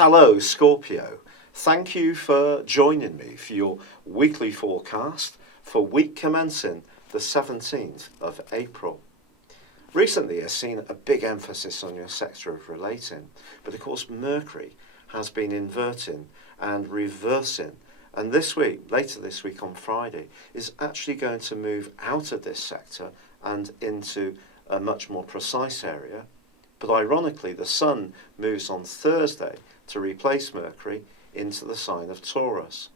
Hello, Scorpio. Thank you for joining me for your weekly forecast for week commencing the 17th of April. Recently, I've seen a big emphasis on your sector of relating, but of course, Mercury has been inverting and reversing. And this week, later this week on Friday, is actually going to move out of this sector and into a much more precise area. But ironically, the Sun moves on Thursday to replace Mercury into the sign of Taurus.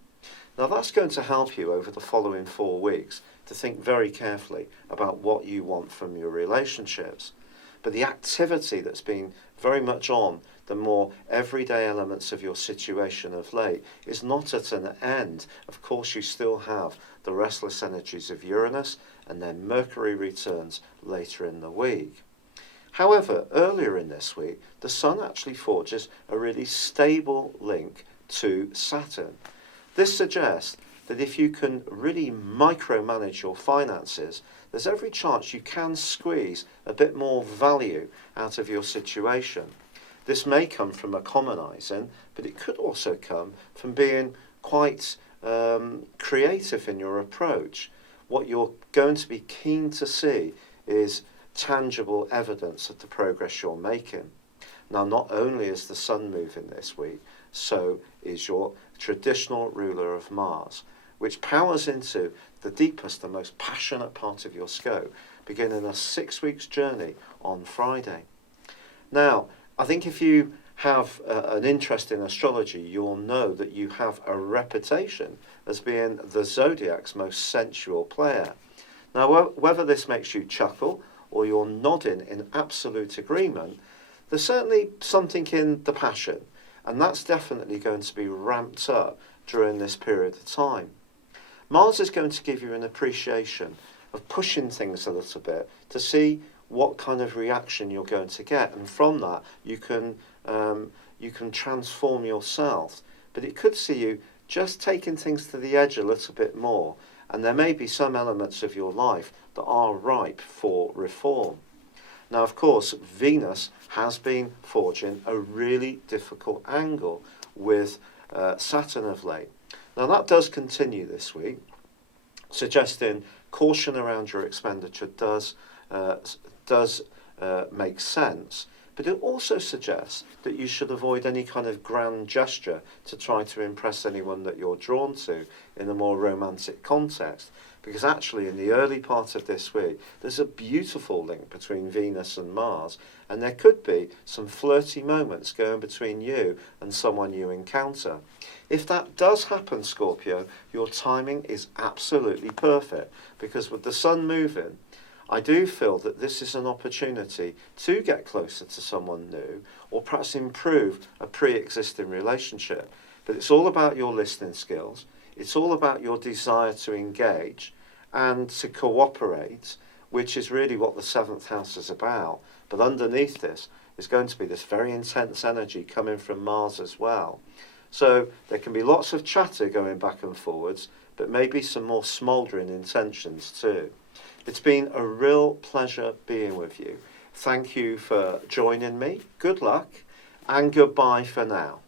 Now that's going to help you over the following 4 weeks to think very carefully about what you want from your relationships. But the activity that's been very much on the more everyday elements of your situation of late is not at an end. Of course, you still have the restless energies of Uranus, and then Mercury returns later in the week. However, earlier in this week, the Sun actually forges a really stable link to Saturn. This suggests that if you can really micromanage your finances, there's every chance you can squeeze a bit more value out of your situation. This may come from economizing, but it could also come from being quite creative in your approach. What you're going to be keen to see is tangible evidence of the progress you're making. Now, not only is the Sun moving this week, so is your traditional ruler of Mars, which powers into the deepest and most passionate part of your scope, beginning a 6 weeks journey on Friday. Now, I think if you have an interest in astrology, you'll know that you have a reputation as being the Zodiac's most sensual player. Now, whether this makes you chuckle or you're nodding in absolute agreement, there's certainly something in the passion, and that's definitely going to be ramped up during this period of time. Mars is going to give you an appreciation of pushing things a little bit to see what kind of reaction you're going to get, and from that you can transform yourself. But it could see you just taking things to the edge a little bit more, and there may be some elements of your life that are ripe for reform. Now, of course, Venus has been forging a really difficult angle with Saturn of late. Now, that does continue this week, suggesting caution around your expenditure does make sense, but it also suggests that you should avoid any kind of grand gesture to try to impress anyone that you're drawn to in a more romantic context, because actually in the early part of this week there's a beautiful link between Venus and Mars, and there could be some flirty moments going between you and someone you encounter. If that does happen, Scorpio, your timing is absolutely perfect, because with the Sun moving, I do feel that this is an opportunity to get closer to someone new, or perhaps improve a pre-existing relationship. But it's all about your listening skills. It's all about your desire to engage and to cooperate, which is really what the 7th house is about. But underneath this is going to be this very intense energy coming from Mars as well. So there can be lots of chatter going back and forwards, but maybe some more smouldering intentions too. It's been a real pleasure being with you. Thank you for joining me. Good luck and goodbye for now.